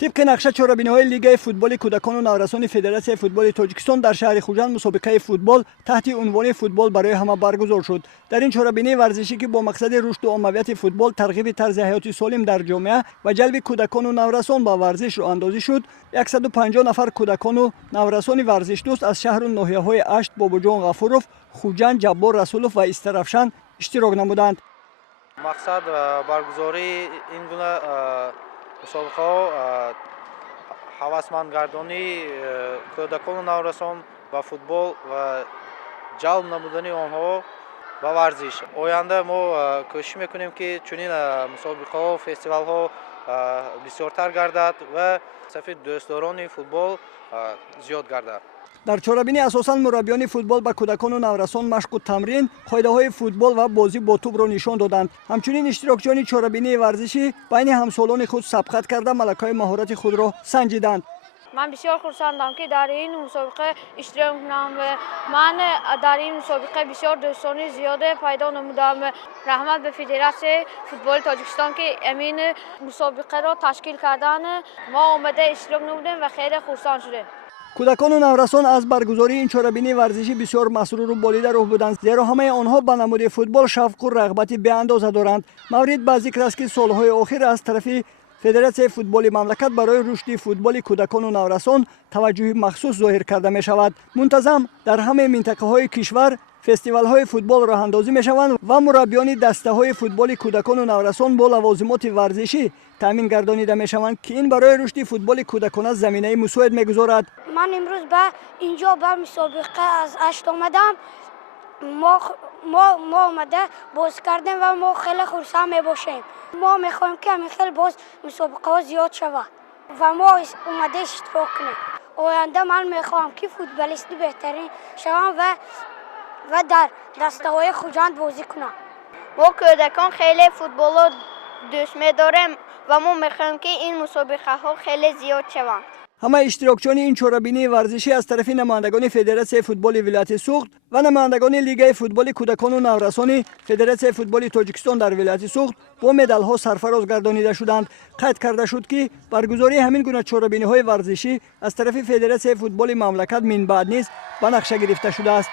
طبق نقشه چهاربینی‌های لیگ فوتبال کودکان و نورسان فدراسیون فوتبال تاجیکستان در شهر خوجند مسابقه فوتبال تحت عنوان فوتبال برای همه برگزار شد. در این چهاربینی ورزشی که با مقصد رشد و عمومیت فوتبال، ترغیب طرز حیات سالم در جامعه و جلب کودکان و نورسان به ورزش راه اندازی شد، 150 نفر کودکان و نورسان ورزش دوست از شهر و ناحیه‌های اشت، بابوجان غفوروف، خوجند، جبار رسولوف و استرافشان اشتراک نمودند. مقصد برگزاری این گونه مسابقه ها هوسمندگردانی کودکان و نورسان و فوتبال و جلب نمودن آنها و ورزش. آینده ما کوشش میکنیم که چنین مسابقه ها، فستیوال ها بسیارتر گردد و سفید دوستداران فوتبال زیاد گردد. در چهاربینی اساساً مربیان فوتبال به کودکان و نورسان مشق و تمرین، قاعده‌های فوتبال و بازی با توپ را نشان دادند. همچنین اشتراکچیان چهاربینی ورزشی بین همسالان خود سبقت کرده ملکه‌های مهارت خود را سنجیدند. من بسیار خرسندم که در این مسابقه اشتراک کنم و من در این مسابقه بسیار دوستان زیاد پیدا نمودم. رحمت به فدراسیون فوتبال تاجیکستان که امین مسابقه را تشکیل کردن. ما آمده اشتراک نمودیم و خیلی خرسند شدیم. کودکان و نورسان از برگزاری این چهاربینی ورزشی بسیار مسرور و بالیده روح بودند، زیرا همه آنها به نمود فوتبال شوق و رغبتی بی‌اندازه دارند. مورد به ذکر است که سالهای اخیر از طرف فدراسیون فوتبال مملکت برای رشد فوتبال کودکان و نورسان توجه مخصوص ظاهر کرده می شود. منتظم در همه منطقه های کشور فستیوال های فوتبال راه اندازی می شوند و مربیان دسته های فوتبال کودکان و نورسان با لوازمات ورزشی تامین گردانیده می شوند که این برای رشد فوتبال کودکان زمینه مساعد می گذارد. من امروز به اینجا به مسابقه از اشت آمدم. ما آمده باز کردیم و ما خیلی خرسند می باشیم. ما میخوایم که همین خیلی باز مسابقه ها زیاد شود و ما اومده اشتراک کنیم. آینده من میخواهم که فوتبالیست بهترین شوم و در دسته های خوجند بازی کنم. ما کودکان خیلی فوتبال رو دوست می‌داریم و ما میخوایم که این مسابقه ها خیلی زیاد شوند. همه اشتراکچیان این چهاربینی ورزشی از طرف نمایندگان فدراسیون فوتبال ولایت سوخت و نمایندگان لیگ فوتبال کودکان و نورسان فدراسیون فوتبال تاجیکستان در ولایت سوخت با مدال ها سرفراز گردانیده شدند. قید کرده شد که برگزاری همین گونه چهاربینی های ورزشی از طرف فدراسیون فوتبال مملکت من بعد نیز به نقشه گرفته شده است.